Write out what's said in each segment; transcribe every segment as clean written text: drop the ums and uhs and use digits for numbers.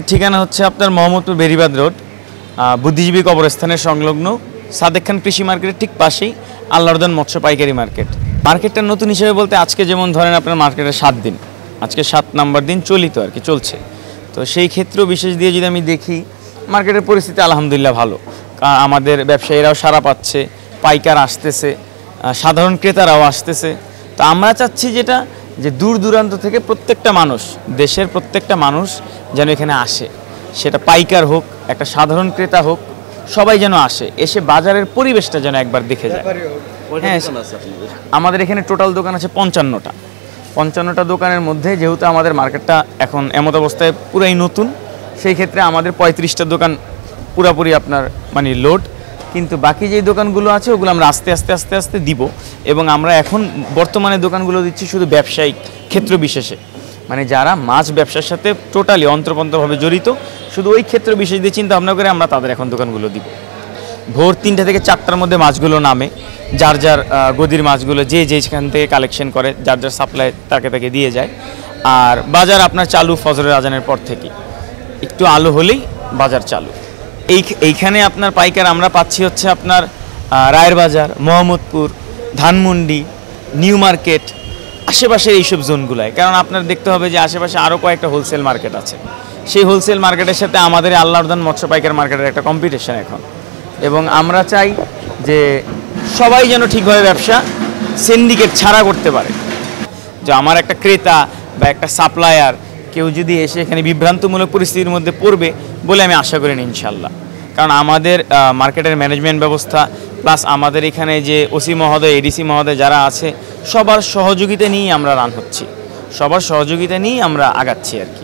মার্কেটের ঠিকানা হচ্ছে আপনার মোহাম্মদপুর বেরিবাদ রোড, বুদ্ধিজীবী কবরস্থানের সংলগ্ন সাদেক খান কৃষি মার্কেটের ঠিক পাশেই আল্লাহরদান মৎস্য পাইকারি মার্কেট। মার্কেটটা নতুন হিসেবে বলতে আজকে যেমন ধরেন আপনার মার্কেটের 7 দিন, আজকে 7 নাম্বার দিন চলিত আর কি, চলছে। তো সেই ক্ষেত্রেও বিশেষ দিয়ে যদি আমি দেখি মার্কেটের পরিস্থিতি আলহামদুলিল্লাহ ভালো। আমাদের ব্যবসায়ীরাও সাড়া পাচ্ছে, পাইকার আসতেছে, সাধারণ ক্রেতারাও আসতেছে। তো আমরা চাচ্ছি যেটা যে দূর দূরান্ত থেকে প্রত্যেকটা মানুষ, দেশের প্রত্যেকটা মানুষ যেন এখানে আসে, সেটা পাইকার হোক, একটা সাধারণ ক্রেতা হোক, সবাই যেন আসে, এসে বাজারের পরিবেশটা যেন একবার দেখে যায়। হ্যাঁ, আমাদের এখানে টোটাল দোকান আছে 55টা দোকানের মধ্যে, যেহেতু আমাদের মার্কেটটা এখন এমত অবস্থায় পুরাই নতুন, সেই ক্ষেত্রে আমাদের 35টা দোকান পুরাপুরি আপনার মানে লোড। কিন্তু বাকি যে দোকানগুলো আছে ওগুলো আমরা আস্তে আস্তে দিব। এবং আমরা এখন বর্তমানে দোকানগুলো দিচ্ছি শুধু ব্যবসায়িক ক্ষেত্র বিশেষে, মানে যারা মাছ ব্যবসার সাথে টোটালি অন্তর্ভুক্তভাবে জড়িত, শুধু ওই ক্ষেত্র বিশেষ দিয়ে চিন্তা ভাবনা করে আমরা তাদের এখন দোকানগুলো দিব। ভোর 3টা থেকে 4টার মধ্যে মাছগুলো নামে, যার যার গদির মাছগুলো যে যেখান থেকে কালেকশন করে, যার যার সাপ্লাই তাকে দিয়ে যায়। আর বাজার আপনার চালু ফজরের আজানের পর থেকে, একটু আলো হলেই বাজার চালু। এইখানে আপনার পাইকার আমরা পাচ্ছি হচ্ছে আপনার রায়ের বাজার, মোহাম্মদপুর, ধানমন্ডি, নিউ মার্কেট, আশেপাশের এইসব জোনগুলায়। কারণ আপনার দেখতে হবে যে আশেপাশে আরও কয়েকটা হোলসেল মার্কেট আছে, সেই হোলসেল মার্কেটের সাথে আমাদের আল্লাহরদান মৎস্য পাইকার মার্কেটের একটা কম্পিটিশন এখন। এবং আমরা চাই যে সবাই যেন ঠিকভাবে ব্যবসা সিন্ডিকেট ছাড়া করতে পারে। যে আমার একটা ক্রেতা বা একটা সাপ্লায়ার কেউ যদি এসে এখানে বিভ্রান্তমূলক পরিস্থিতির মধ্যে পড়বে বলে আমি আশা করি না ইনশাল্লাহ। কারণ আমাদের মার্কেটের ম্যানেজমেন্ট ব্যবস্থা প্লাস আমাদের এখানে যে ওসি মহোদয়, এডিসি মহোদয় যারা আছে, সবার সহযোগিতা নিয়েই আমরা রান হচ্ছি, সবার সহযোগিতা নিয়েই আমরা আগাচ্ছি আর কি।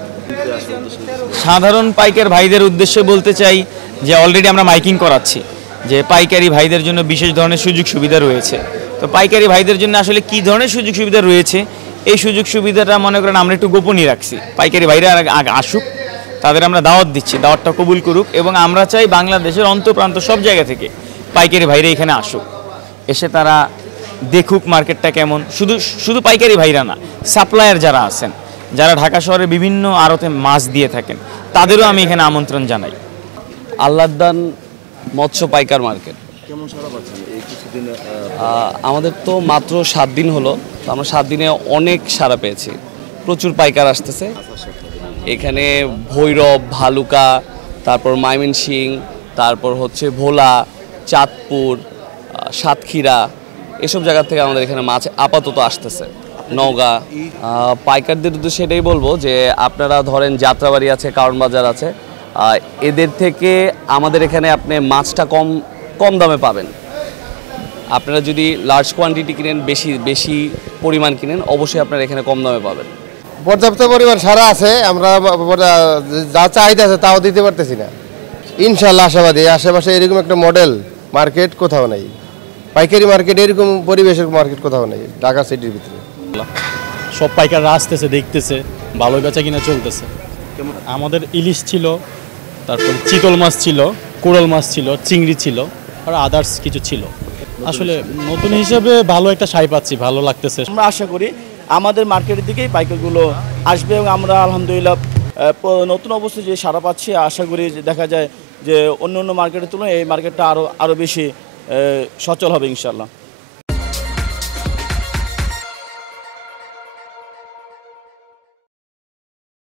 সাধারণ পাইকার ভাইদের উদ্দেশ্যে বলতে চাই যে অলরেডি আমরা মাইকিং করাচ্ছি যে পাইকারি ভাইদের জন্য বিশেষ ধরনের সুযোগ সুবিধা রয়েছে। তো পাইকারি ভাইদের জন্য আসলে কী ধরনের সুযোগ সুবিধা রয়েছে, এই সুযোগ সুবিধাটা মনে করেন আমরা একটু গোপনই রাখছি। পাইকারি ভাইরা আসুক, তাদের আমরা দাওয়াত দিচ্ছি, দাওয়াতটা কবুল করুক। এবং আমরা চাই বাংলাদেশের অন্তপ্রান্ত সব জায়গা থেকে পাইকারি ভাইরা এখানে আসুক, এসে তারা দেখুক মার্কেটটা কেমন। শুধু পাইকারি ভাইরা না, সাপ্লায়ার যারা আছেন, যারা ঢাকা শহরের বিভিন্ন আড়তে মাছ দিয়ে থাকেন, তাদেরও আমি এখানে আমন্ত্রণ জানাই। আল্লাহরদান মৎস্য পাইকার মার্কেট কেমন সাড়া পাচ্ছেন এই কিছুদিন? আমাদের তো মাত্র 7 দিন হলো, তো আমরা 7 দিনে অনেক সাড়া পেয়েছি, প্রচুর পাইকার আসতেছে এখানে। ভৈরব, ভালুকা, তারপর ময়মনসিংহ, তারপর হচ্ছে ভোলা, চাঁদপুর, সাতক্ষীরা, এসব জায়গা থেকে আমাদের এখানে মাছ আপাতত আসতেছে। নওগাঁ পাইকারদের উদ্দেশ্যে এটাই বলবো যে আপনারা ধরেন যাত্রাবাড়ি আছে, কারণ বাজার আছে, এদের থেকে আমাদের এখানে আপনি মাছটা কম দামে পাবেন। আপনারা যদি লার্জ কোয়ান্টিটি কিনেন, বেশি পরিমাণ কিনেন, অবশ্যই আপনারা এখানে কম দামে পাবেন। পর্যাপ্ত পরিমাণ সারা আছে, আমরা যা চাহিদা আছে তাও দিতে পারতেছি না। ইনশাল্লাহ আশাবাদী, আশেপাশে এরকম একটা মডেল মার্কেট কোথাও নেই, পাইকারি মার্কেট এরকম পরিবেশের মার্কেট কোথাও নেই ঢাকা সিটির ভিতরে। সব পাইকাররা আসতেছে, দেখতেছে, ভালো বেচা কিনা চলতেছে। আমাদের ইলিশ ছিল, তারপর চিতল মাছ ছিল, কোরাল মাছ ছিল, চিংড়ি ছিল, আর আদার্স কিছু ছিল। আসলে নতুন হিসেবে ভালো একটা সাই পাচ্ছি, ভালো লাগতেছে। আমরা আশা করি আমাদের মার্কেটের দিকেই পাইকারগুলো আসবে এবং আমরা আলহামদুলিল্লাহ নতুন অবস্থায় যে সাড়া পাচ্ছি, আশা করি যে দেখা যায় যে অন্য মার্কেটের তুলনায় এই মার্কেটটা আরও বেশি সচল হবে ইনশাআল্লাহ।